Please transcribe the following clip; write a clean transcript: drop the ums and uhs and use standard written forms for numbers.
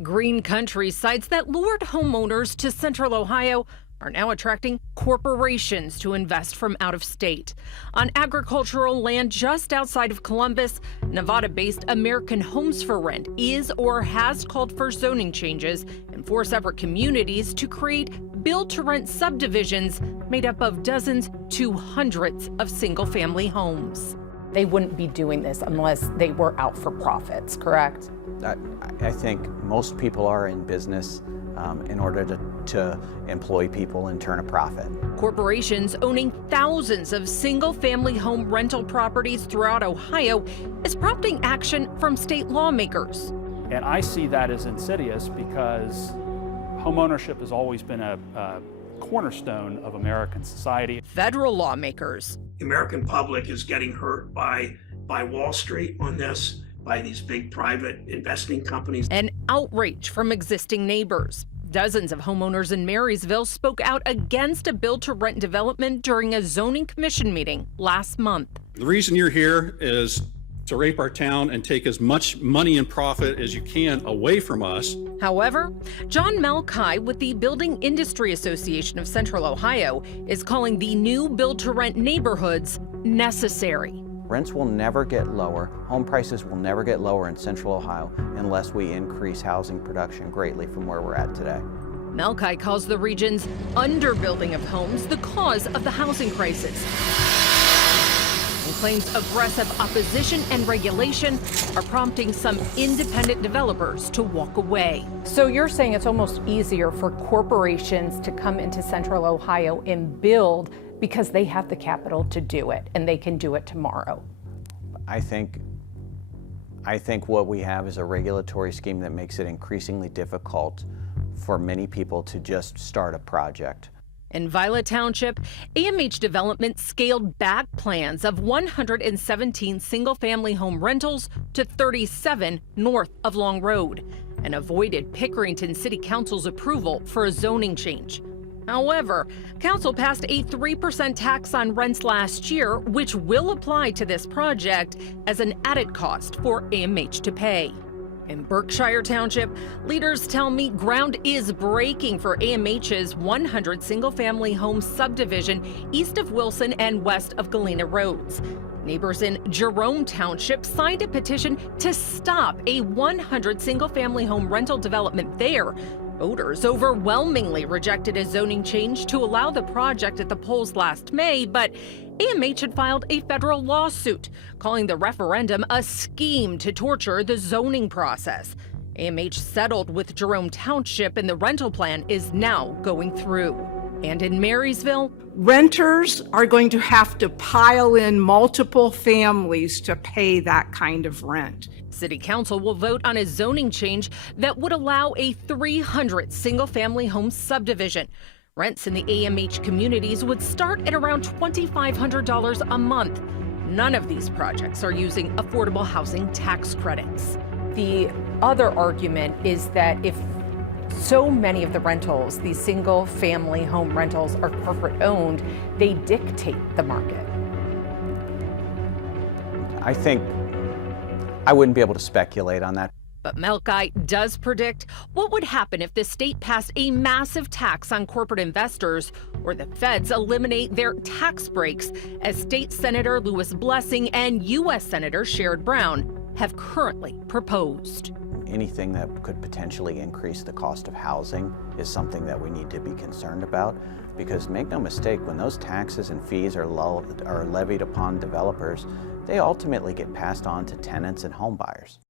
Green Country cites that lured homeowners to Central Ohio are now attracting corporations to invest from out of state. On agricultural land just outside of Columbus, Nevada-based American Homes for Rent is or has called for zoning changes in 4 separate communities to create build-to-rent subdivisions made up of dozens to hundreds of single-family homes. They wouldn't be doing this unless they were out for profits, correct? I think most people are in business in order to employ people and turn a profit. Corporations owning thousands of single-family home rental properties throughout Ohio is prompting action from state lawmakers. And I see that as insidious because homeownership has always been a cornerstone of American society. Federal lawmakers. The American public is getting hurt by Wall Street on this, by these big private investing companies. And outrage from existing neighbors. Dozens of homeowners in Marysville spoke out against a build-to-rent development during a zoning commission meeting last month. The reason you're here is to rape our town and take as much money and profit as you can away from us. However, John Malkai with the Building Industry Association of Central Ohio is calling the new build-to-rent neighborhoods necessary. Rents will never get lower, home prices will never get lower in Central Ohio unless we increase housing production greatly from where we're at today. Malkai calls the region's underbuilding of homes the cause of the housing crisis, and claims aggressive opposition and regulation are prompting some independent developers to walk away. So you're saying it's almost easier for corporations to come into Central Ohio and build because they have the capital to do it, and they can do it tomorrow. I think what we have is a regulatory scheme that makes it increasingly difficult for many people to just start a project. In Violet Township, AMH Development scaled back plans of 117 single-family home rentals to 37 north of Long Road and avoided Pickerington City Council's approval for a zoning change. However, Council passed a 3% tax on rents last year, which will apply to this project as an added cost for AMH to pay. In Berkshire Township, leaders tell me ground is breaking for AMH's 100 single-family home subdivision east of Wilson and west of Galena Roads. Neighbors in Jerome Township signed a petition to stop a 100 single-family home rental development there. Voters overwhelmingly rejected a zoning change to allow the project at the polls last May, but AMH had filed a federal lawsuit, calling the referendum a scheme to torture the zoning process. AMH settled with Jerome Township, and the rental plan is now going through. And in Marysville, renters are going to have to pile in multiple families to pay that kind of rent. City Council will vote on a zoning change that would allow a 300 single-family home subdivision. Rents in the AMH communities would start at around $2,500 a month. None of these projects are using affordable housing tax credits. The other argument is that if so many of the rentals, these single-family home rentals, are corporate-owned, they dictate the market. I think I wouldn't be able to speculate on that. But Malkai does predict what would happen if the state passed a massive tax on corporate investors or the feds eliminate their tax breaks, as State Senator Louis Blessing and U.S. Senator Sherrod Brown have currently proposed. Anything that could potentially increase the cost of housing is something that we need to be concerned about, because make no mistake, when those taxes and fees are levied upon developers, they ultimately get passed on to tenants and home buyers.